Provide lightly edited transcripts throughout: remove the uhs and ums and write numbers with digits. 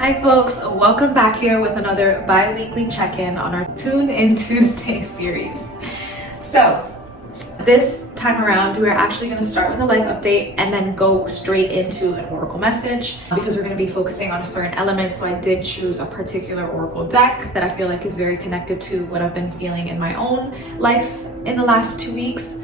Hi folks, welcome back here with another bi-weekly check-in on our Tune In Tuesday series. So this time around, we're actually going to start with a life update and then go straight into an oracle message because we're going to be focusing on a certain element. So I did choose a particular oracle deck that I feel like is very connected to what I've been feeling in my own life in the last 2 weeks.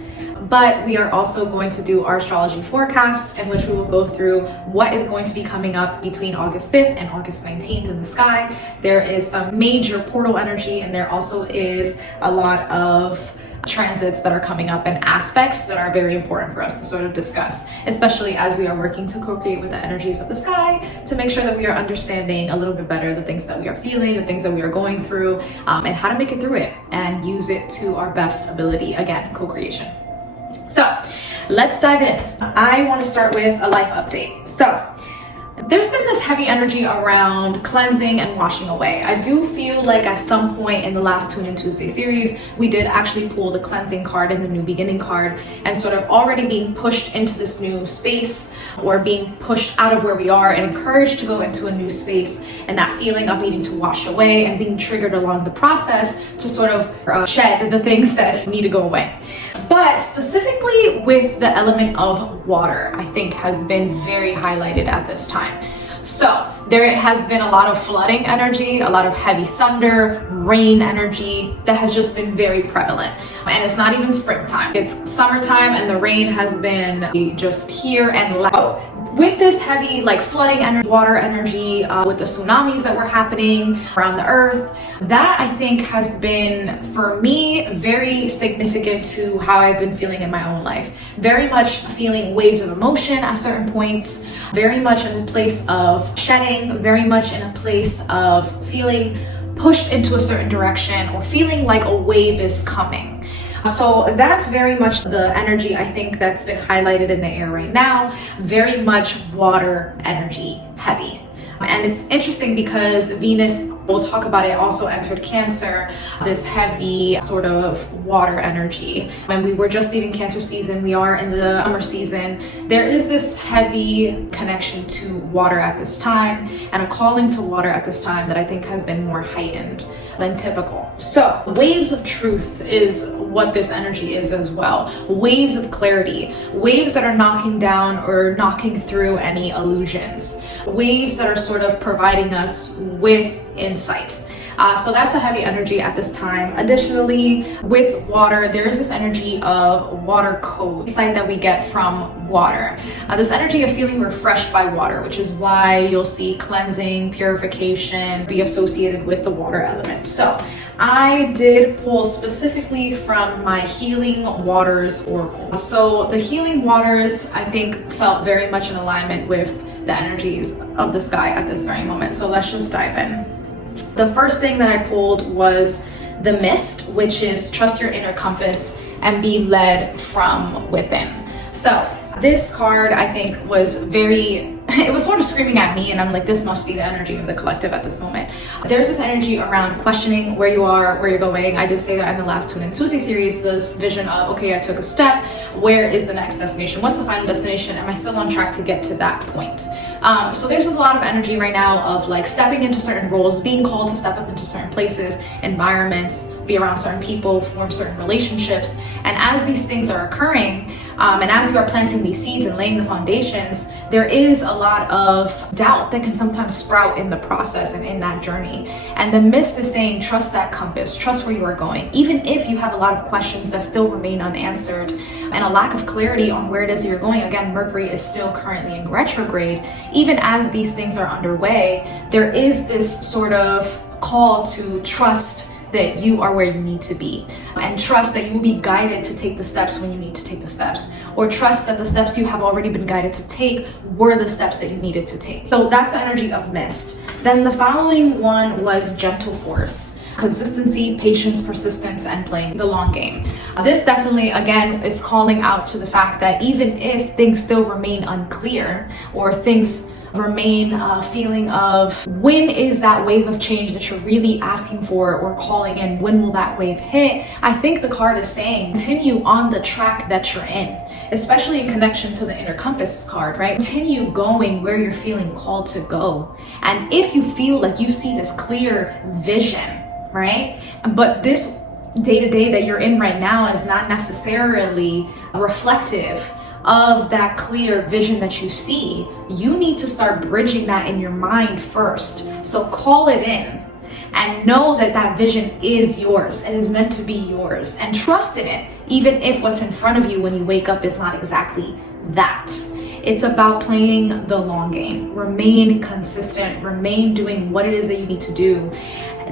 But we are also going to do our astrology forecast, in which we will go through what is going to be coming up between August 5th and August 19th in the sky. There is some major portal energy, and there also is a lot of transits that are coming up and aspects that are very important for us to sort of discuss, especially as we are working to co-create with the energies of the sky to make sure that we are understanding a little bit better the things that we are feeling, the things that we are going through, and how to make it through it and use it to our best ability. Again, co-creation. So let's dive in. I want to start with a life update. So there's been this heavy energy around cleansing and washing away. I do feel like at some point in the last Tune In Tuesday series, we did actually pull the cleansing card and the new beginning card and sort of already being pushed into this new space or being pushed out of where we are and encouraged to go into a new space, and that feeling of needing to wash away and being triggered along the process to sort of shed the things that need to go away. But specifically with the element of water, I think has been very highlighted at this time. So there has been a lot of flooding energy, a lot of heavy thunder, rain energy that has just been very prevalent. And it's not even springtime, it's summertime, and the rain has been just here and loud. With this heavy flooding energy, water energy, with the tsunamis that were happening around the earth, that I think has been, for me, very significant to how I've been feeling in my own life. Very much feeling waves of emotion at certain points, very much in a place of shedding, very much in a place of feeling pushed into a certain direction or feeling like a wave is coming. So that's very much the energy I think that's been highlighted in the air right now. Very much water energy heavy. And it's interesting because Venus, we'll talk about it, also entered Cancer, this heavy sort of water energy. And we were just leaving Cancer season, we are in the summer season. There is this heavy connection to water at this time and a calling to water at this time that I think has been more heightened than typical. So waves of truth is what this energy is as well. Waves of clarity, waves that are knocking down or knocking through any illusions, waves that are sort of providing us with insight. So that's a heavy energy at this time. Additionally, with water, there is this energy of water code, insight that we get from water. This energy of feeling refreshed by water, which is why you'll see cleansing, purification be associated with the water element. So I did pull specifically from my Healing Waters oracle. So the Healing Waters, I think, felt very much in alignment with the energies of the sky at this very moment. So let's just dive in. The first thing that I pulled was the Mist, which is trust your inner compass and be led from within. So this card, I think, was it was sort of screaming at me, and I'm like, this must be the energy of the collective at this moment. There's this energy around questioning where you are, where you're going. I did say that in the last Tune In Tuesday series, this vision of, okay, I took a step. Where is the next destination? What's the final destination? Am I still on track to get to that point? So there's a lot of energy right now of stepping into certain roles, being called to step up into certain places, environments, be around certain people, form certain relationships. And as these things are occurring, and as you are planting these seeds and laying the foundations, there is a lot of doubt that can sometimes sprout in the process and in that journey. And the Mist is saying, trust that compass, trust where you are going. Even if you have a lot of questions that still remain unanswered and a lack of clarity on where it is you're going. Again, Mercury is still currently in retrograde. Even as these things are underway, there is this sort of call to trust that you are where you need to be, and trust that you will be guided to take the steps when you need to take the steps, or trust that the steps you have already been guided to take were the steps that you needed to take. So that's the energy of Mist. Then the following one was Gentle Force. Consistency, patience, persistence, and playing the long game. This definitely, again, is calling out to the fact that even if things still remain unclear or things remain a feeling of when is that wave of change that you're really asking for or calling in, when will that wave hit? I think the card is saying continue on the track that you're in. especially in connection to the inner compass card, right? Continue going where you're feeling called to go. And if you feel like you see this clear vision, right? But this day-to-day that you're in right now is not necessarily reflective of that clear vision that you see, you need to start bridging that in your mind first. So call it in and know that that vision is yours and is meant to be yours, and trust in it, even if what's in front of you when you wake up is not exactly that. It's about playing the long game. Remain consistent, remain doing what it is that you need to do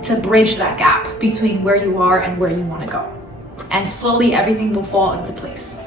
to bridge that gap between where you are and where you want to go. And slowly everything will fall into place.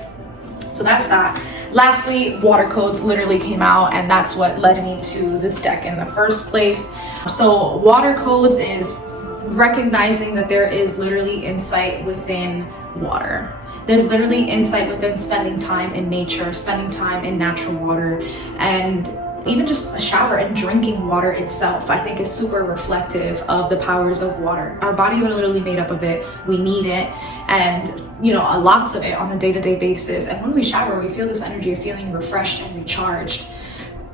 So that's that. Lastly, water codes literally came out, and that's what led me to this deck in the first place. So water codes is recognizing that there is literally insight within water. There's literally insight within spending time in nature, spending time in natural water, and even just a shower and drinking water itself, I think is super reflective of the powers of water. Our bodies are literally made up of it. We need it, and lots of it on a day-to-day basis. And when we shower, we feel this energy of feeling refreshed and recharged.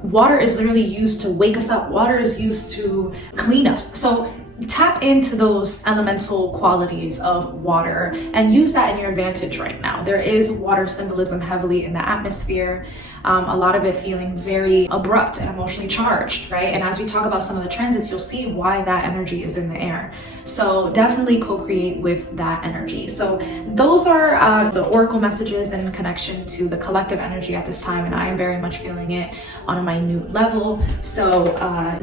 Water is literally used to wake us up. Water is used to clean us. So tap into those elemental qualities of water and use that in your advantage right now. There is water symbolism heavily in the atmosphere. A lot of it feeling very abrupt and emotionally charged, right? And as we talk about some of the transits, you'll see why that energy is in the air. So definitely co-create with that energy. So those are the oracle messages in connection to the collective energy at this time, and I am very much feeling it on a minute level. So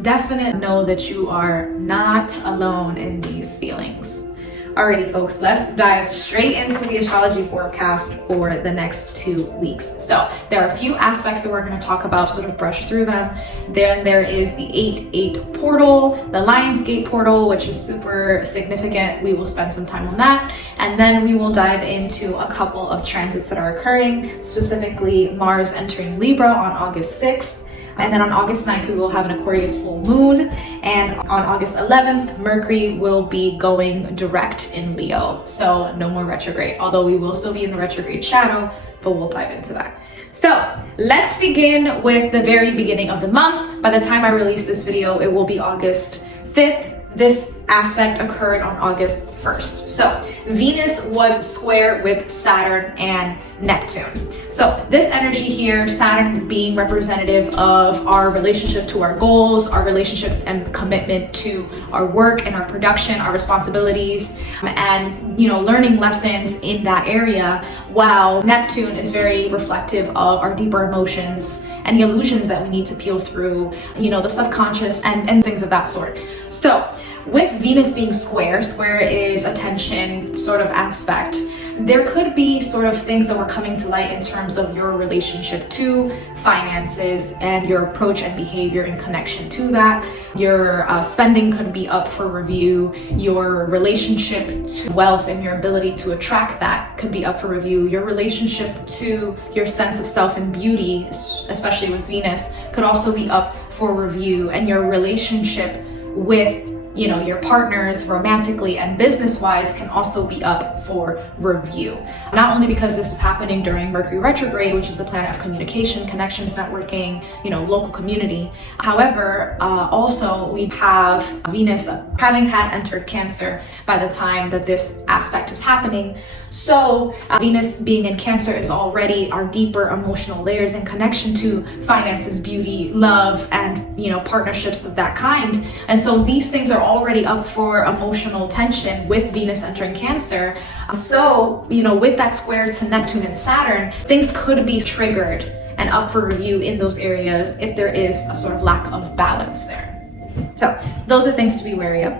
definitely know that you are not alone in these feelings. Alrighty folks, let's dive straight into the astrology forecast for the next 2 weeks. So there are a few aspects that we're going to talk about, sort of brush through them. Then there is the 8-8 portal, the Lionsgate portal, which is super significant. We will spend some time on that. And then we will dive into a couple of transits that are occurring, specifically Mars entering Libra on August 6th. And then on August 9th, we will have an Aquarius full moon. And on August 11th, Mercury will be going direct in Leo. So no more retrograde, although we will still be in the retrograde shadow, but we'll dive into that. So let's begin with the very beginning of the month. By the time I release this video, it will be August 5th. This aspect occurred on August 1st. So Venus was square with Saturn and Neptune. So this energy here, Saturn being representative of our relationship to our goals, our relationship and commitment to our work and our production, our responsibilities, and learning lessons in that area, while Neptune is very reflective of our deeper emotions and the illusions that we need to peel through, the subconscious and things of that sort. So with Venus being square is a tension sort of aspect. There could be sort of things that were coming to light in terms of your relationship to finances and your approach and behavior in connection to that. Your spending could be up for review. Your relationship to wealth and your ability to attract that could be up for review. Your relationship to your sense of self and beauty, especially with Venus, could also be up for review. And your relationship with your partners romantically and business-wise can also be up for review. Not only because this is happening during Mercury retrograde, which is the planet of communication, connections, networking, local community. However, also we have Venus having had entered Cancer by the time that this aspect is happening. So Venus being in Cancer is already our deeper emotional layers in connection to finances, beauty, love, and partnerships of that kind. And so these things are already up for emotional tension with Venus entering Cancer. So with that square to Neptune and Saturn, things could be triggered and up for review in those areas if there is a sort of lack of balance there. So those are things to be wary of.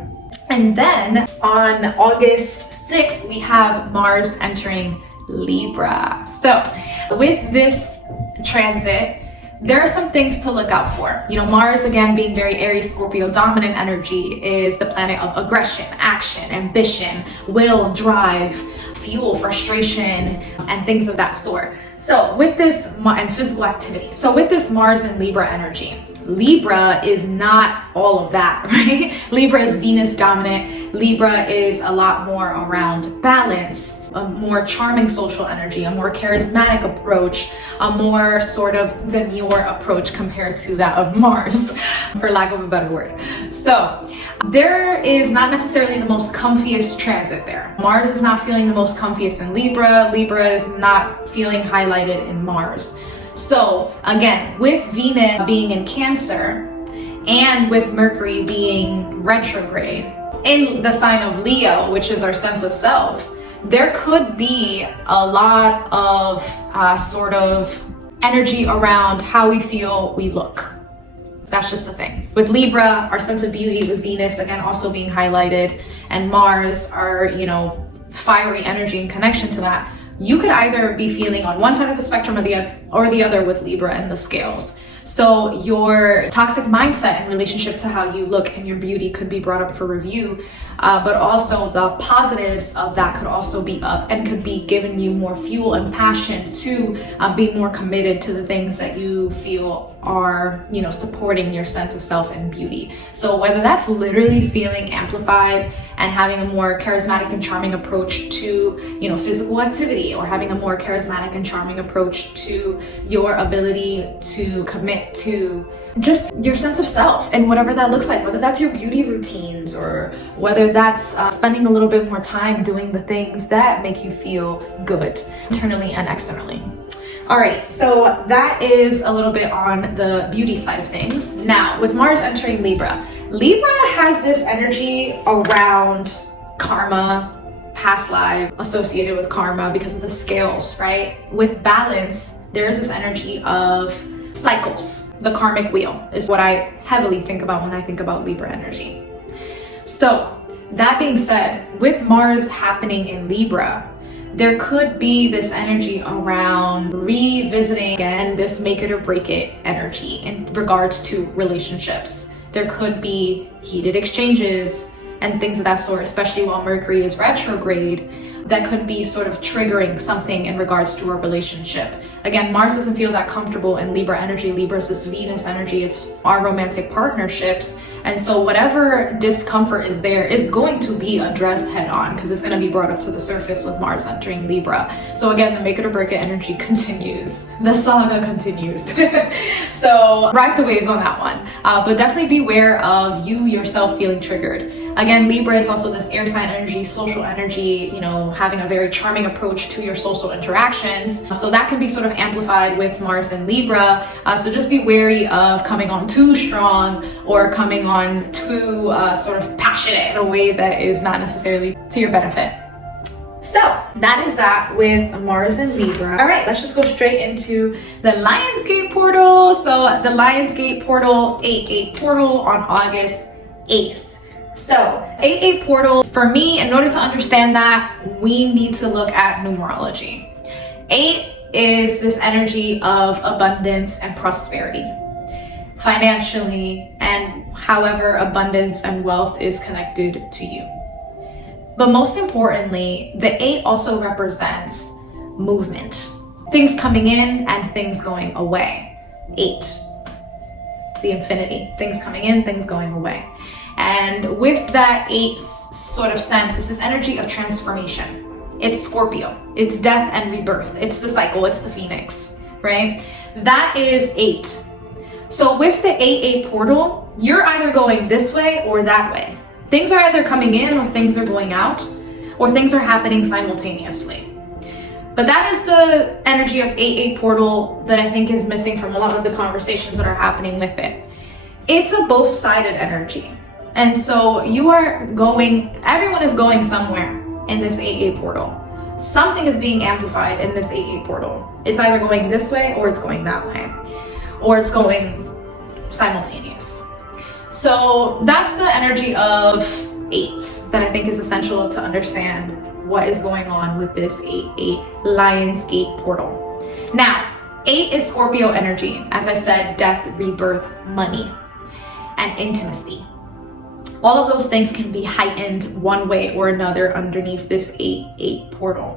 And then on August 6th, we have Mars entering Libra. So with this transit, there are some things to look out for. Mars, again, being very Aries, Scorpio dominant energy, is the planet of aggression, action, ambition, will, drive, fuel, frustration, and things of that sort. So with this, and physical activity. So with this Mars and Libra energy, Libra is not all of that, right? Libra is Venus dominant. Libra is a lot more around balance, a more charming social energy, a more charismatic approach, a more sort of demure approach compared to that of Mars, for lack of a better word. So there is not necessarily the most comfiest transit there. Mars is not feeling the most comfiest in Libra. Libra is not feeling highlighted in Mars. So again, with Venus being in Cancer and with Mercury being retrograde in the sign of Leo, which is our sense of self, there could be a lot of sort of energy around how we feel we look. That's just the thing. With Libra, our sense of beauty, with Venus, again, also being highlighted, and Mars, our, fiery energy and connection to that, you could either be feeling on one side of the spectrum or the other with Libra and the scales. So your toxic mindset in relationship to how you look and your beauty could be brought up for review, but also the positives of that could also be up and could be giving you more fuel and passion to be more committed to the things that you feel are, supporting your sense of self and beauty. So whether that's literally feeling amplified and having a more charismatic and charming approach to, physical activity, or having a more charismatic and charming approach to your ability to commit to just your sense of self and whatever that looks like, whether that's your beauty routines or whether that's spending a little bit more time doing the things that make you feel good internally and externally. Alrighty, so that is a little bit on the beauty side of things. Now, with Mars entering Libra, Libra has this energy around karma, past life associated with karma because of the scales, right? With balance, there is this energy of cycles. The karmic wheel is what I heavily think about when I think about Libra energy. So that being said, with Mars happening in Libra, there could be this energy around revisiting again this make it or break it energy in regards to relationships. There could be heated exchanges and things of that sort, especially while Mercury is retrograde, that could be sort of triggering something in regards to a relationship. Again, Mars doesn't feel that comfortable in Libra energy. Libra is this Venus energy. It's our romantic partnerships. And so whatever discomfort is there is going to be addressed head on because it's going to be brought up to the surface with Mars entering Libra. So again, the make it or break it energy continues. The saga continues. So ride the waves on that one. But definitely beware of you yourself feeling triggered. Again, Libra is also this air sign energy, social energy, having a very charming approach to your social interactions. So that can be sort of amplified with Mars and Libra. So just be wary of coming on too strong or coming on too sort of passionate in a way that is not necessarily to your benefit. So that is that with Mars and Libra. All right, let's just go straight into the Lionsgate portal. So the Lionsgate portal, 8/8 portal on August 8th. So 8/8 portal, for me, in order to understand that, we need to look at numerology. 8 is this energy of abundance and prosperity, financially, and however abundance and wealth is connected to you. But most importantly, the 8 also represents movement, things coming in and things going away. 8, the infinity, things coming in, things going away. And with that 8 sort of sense, it's this energy of transformation. It's Scorpio, it's death and rebirth, it's the cycle, it's the phoenix, right? That is 8. So with the 8/8 portal, you're either going this way or that way. Things are either coming in or things are going out, or things are happening simultaneously. But that is the energy of 8/8 portal that I think is missing from a lot of the conversations that are happening with it. It's a both-sided energy. And so everyone is going somewhere in this 8/8 portal. Something is being amplified in this 8/8 portal. It's either going this way or it's going that way, or it's going simultaneous. So that's the energy of 8 that I think is essential to understand what is going on with this 8/8 Lionsgate portal. Now, 8 is Scorpio energy. As I said, death, rebirth, money, and intimacy. All of those things can be heightened one way or another underneath this 8/8 portal.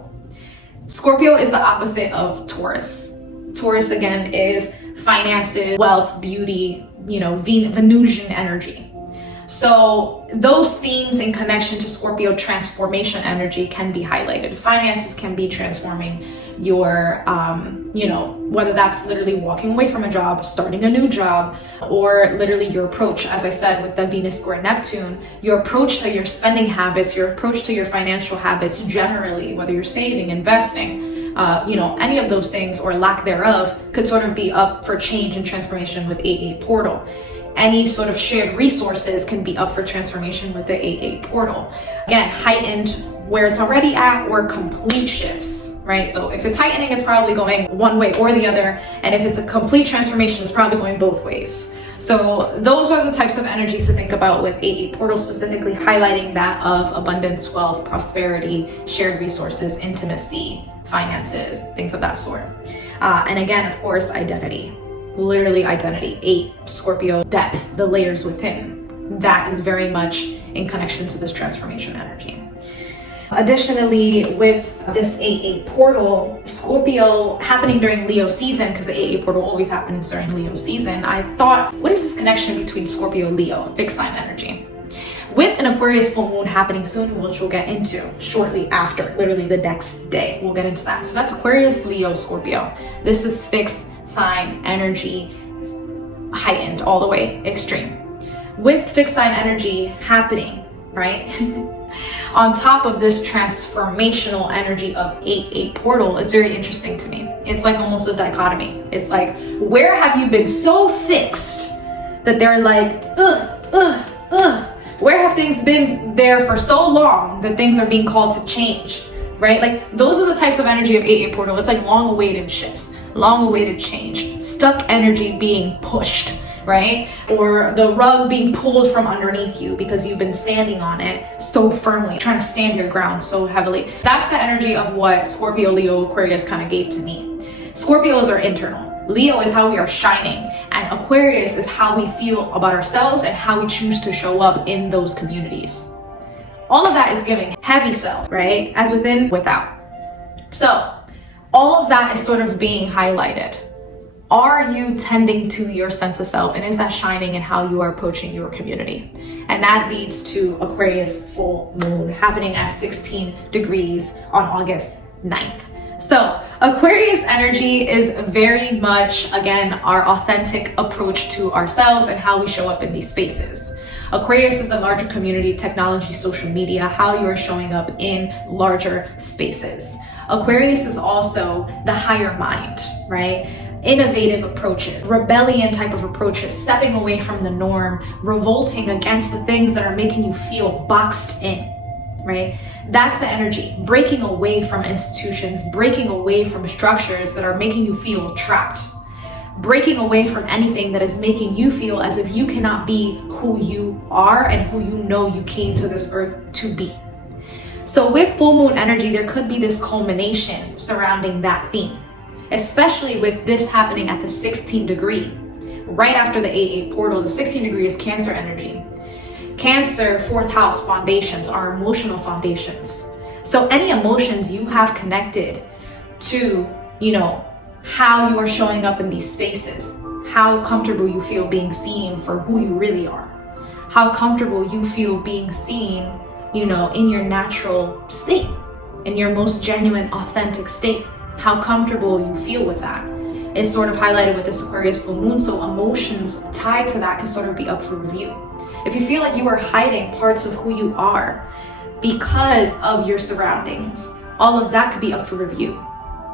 Scorpio is the opposite of Taurus. Taurus, again, is finances, wealth, beauty, Venusian energy. So those themes in connection to Scorpio transformation energy can be highlighted. Finances can be transforming your, whether that's literally walking away from a job, starting a new job, or literally your approach, as I said, with the Venus square Neptune, your approach to your spending habits, your approach to your financial habits generally, whether you're saving, investing, any of those things or lack thereof could sort of be up for change and transformation with 8-8 portal. Any sort of shared resources can be up for transformation with the 8-8 portal. Again, heightened where it's already at, or complete shifts, right? So if it's heightening, it's probably going one way or the other. And if it's a complete transformation, it's probably going both ways. So those are the types of energies to think about with 8-8 portal, specifically highlighting that of abundance, wealth, prosperity, shared resources, intimacy, finances, things of that sort. And again, of course, identity. Literally identity. 8, Scorpio, depth, the layers within. That is very much in connection to this transformation energy. Additionally, with this 8-8 portal, Scorpio happening during Leo season, because the 8-8 portal always happens during Leo season, I thought, what is this connection between Scorpio and Leo, fixed sign energy? With an Aquarius full moon happening soon, which we'll get into shortly after, literally the next day, we'll get into that. So that's Aquarius, Leo, Scorpio. This is fixed sign energy, heightened all the way extreme. With fixed sign energy happening, right? On top of this transformational energy of 8-8 portal is very interesting to me. It's like almost a dichotomy. It's like, where have you been so fixed that they're like, where have things been there for so long that things are being called to change, right? Like those are the types of energy of 8-8 portal. It's like long-awaited shifts, long-awaited change, stuck energy being pushed, right? Or the rug being pulled from underneath you because you've been standing on it so firmly, trying to stand your ground so heavily. That's the energy of what Scorpio, Leo, Aquarius kind of gave to me. Scorpios are internal. Leo is how we are shining, and Aquarius is how we feel about ourselves and how we choose to show up in those communities. All of that is giving heavy self, right? As within, without. So all of that is sort of being highlighted. Are you tending to your sense of self, and is that shining in how you are approaching your community? And that leads to Aquarius full moon happening at 16 degrees on August 9th. So Aquarius energy is very much, again, our authentic approach to ourselves and how we show up in these spaces. Aquarius is the larger community, technology, social media, how you are showing up in larger spaces. Aquarius is also the higher mind, right? Innovative approaches, rebellion type of approaches, stepping away from the norm, revolting against the things that are making you feel boxed in, right? That's the energy. Breaking away from institutions, breaking away from structures that are making you feel trapped. Breaking away from anything that is making you feel as if you cannot be who you are and who you know you came to this earth to be. So with full moon energy, there could be this culmination surrounding that theme, especially with this happening at the 16th degree, right after the 8-8 portal. The 16th degree is Cancer energy. Cancer, 4th house foundations are emotional foundations. So any emotions you have connected to, how you are showing up in these spaces, how comfortable you feel being seen for who you really are, how comfortable you feel being seen, in your natural state, in your most genuine, authentic state, how comfortable you feel with that is sort of highlighted with this Aquarius full moon. So emotions tied to that can sort of be up for review. If you feel like you are hiding parts of who you are because of your surroundings, all of that could be up for review.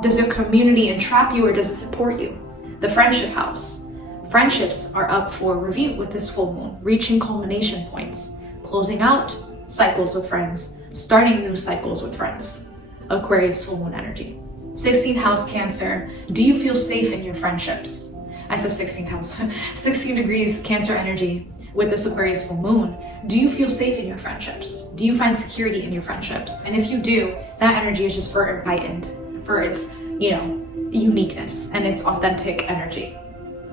Does your community entrap you or does it support you? The friendship house. Friendships are up for review with this full moon, reaching culmination points, closing out cycles with friends, starting new cycles with friends. Aquarius full moon energy. 16th house Cancer. Do you feel safe in your friendships? I said 16th house. 16 degrees Cancer energy with this Aquarius full moon. Do you feel safe in your friendships? Do you find security in your friendships? And if you do, that energy is just for heightened, for its, uniqueness and its authentic energy.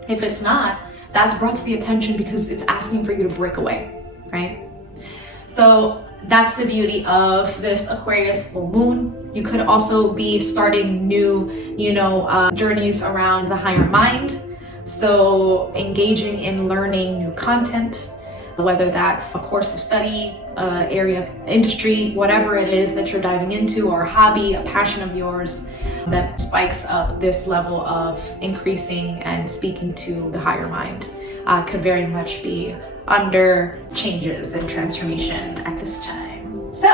If it's not, that's brought to the attention because it's asking for you to break away, right? So that's the beauty of this Aquarius full moon. You could also be starting new, journeys around the higher mind. So engaging in learning new content, whether that's a course of study, area of industry, whatever it is that you're diving into, or a hobby, a passion of yours that spikes up this level of increasing and speaking to the higher mind, could very much be under changes and transformation at this time. So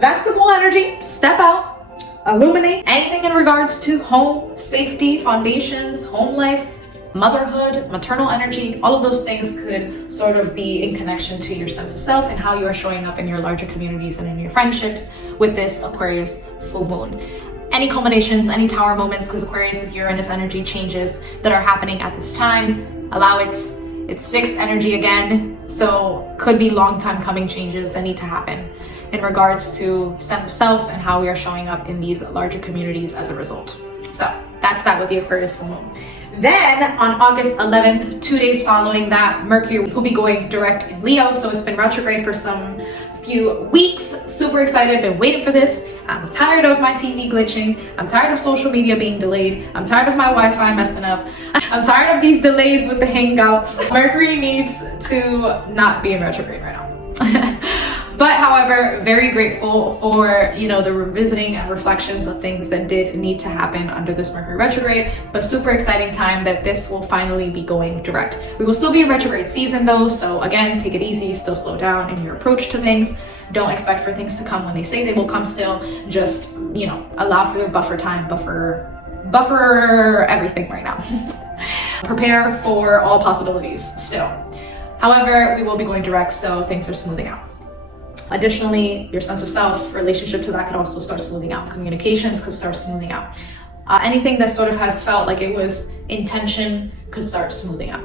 that's the cool energy. Step out, illuminate anything in regards to home, safety, foundations, home life, motherhood, maternal energy. All of those things could sort of be in connection to your sense of self and how you are showing up in your larger communities and in your friendships with this Aquarius full moon. Any culminations, any tower moments, because Aquarius is Uranus energy, changes that are happening at this time, allow it. It's fixed energy again, so could be long time coming changes that need to happen in regards to sense of self and how we are showing up in these larger communities as a result. So that's that with the Aquarius full moon. Then on August 11th, 2 days following that, Mercury will be going direct in Leo. So it's been retrograde for some few weeks. Super excited, been waiting for this. I'm tired of my TV glitching. I'm tired of social media being delayed. I'm tired of my Wi-Fi messing up. I'm tired of these delays with the hangouts. Mercury needs to not be in retrograde right now. But however, very grateful for, the revisiting and reflections of things that did need to happen under this Mercury retrograde, but super exciting time that this will finally be going direct. We will still be in retrograde season though, so again, take it easy, still slow down in your approach to things. Don't expect for things to come when they say they will come still. Just, allow for their buffer time, buffer everything right now. Prepare for all possibilities still. However, we will be going direct, so things are smoothing out. Additionally, your sense of self, relationship to that could also start smoothing out. Communications could start smoothing out. Anything that sort of has felt like it was in tension could start smoothing out.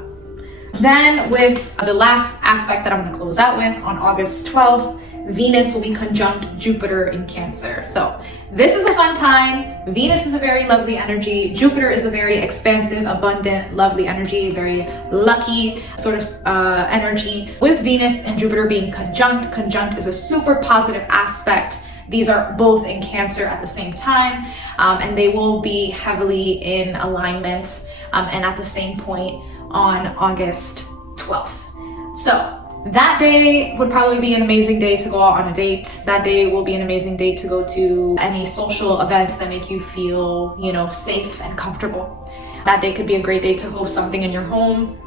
Then with the last aspect that I'm going to close out with, on August 12th, Venus will be conjunct Jupiter in Cancer. So this is a fun time. Venus is a very lovely energy. Jupiter is a very expansive, abundant, lovely energy, very lucky sort of energy. With Venus and Jupiter being conjunct is a super positive aspect. These are both in Cancer at the same time, and they will be heavily in alignment and at the same point on August 12th. So that day would probably be an amazing day to go out on a date. That day will be an amazing day to go to any social events that make you feel, safe and comfortable. That day could be a great day to host something in your home.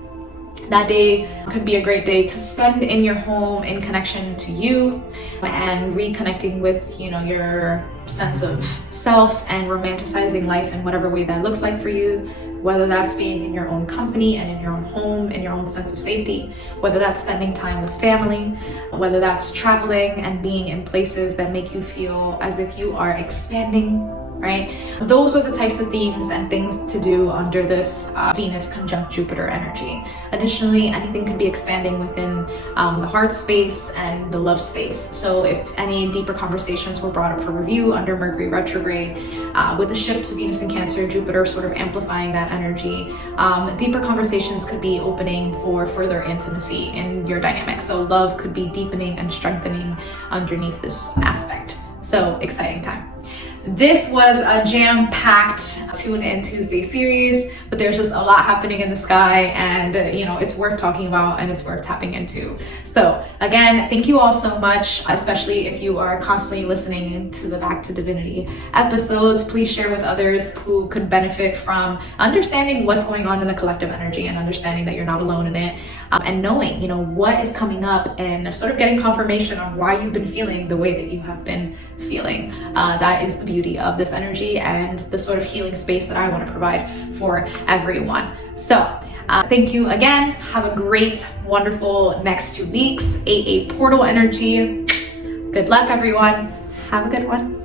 That day could be a great day to spend in your home in connection to you and reconnecting with, your sense of self and romanticizing life in whatever way that looks like for you. Whether that's being in your own company and in your own home, in your own sense of safety, whether that's spending time with family, whether that's traveling and being in places that make you feel as if you are expanding, right? Those are the types of themes and things to do under this Venus conjunct Jupiter energy. Additionally, anything could be expanding within the heart space and the love space. So if any deeper conversations were brought up for review under Mercury retrograde, with the shift to Venus and Cancer, Jupiter sort of amplifying that energy, deeper conversations could be opening for further intimacy in your dynamic. So love could be deepening and strengthening underneath this aspect. So exciting time. This was a jam-packed Tune In Tuesday series, but there's just a lot happening in the sky, and it's worth talking about and it's worth tapping into. So again, thank you all so much, especially if you are constantly listening to the Back to Divinity episodes. Please share with others who could benefit from understanding what's going on in the collective energy and understanding that you're not alone in it, and knowing, what is coming up and sort of getting confirmation on why you've been feeling the way that you have been feeling. That is the beauty of this energy and the sort of healing space that I want to provide for everyone. So thank you again. Have a great, wonderful next 2 weeks. 8/8 portal energy. Good luck, everyone. Have a good one.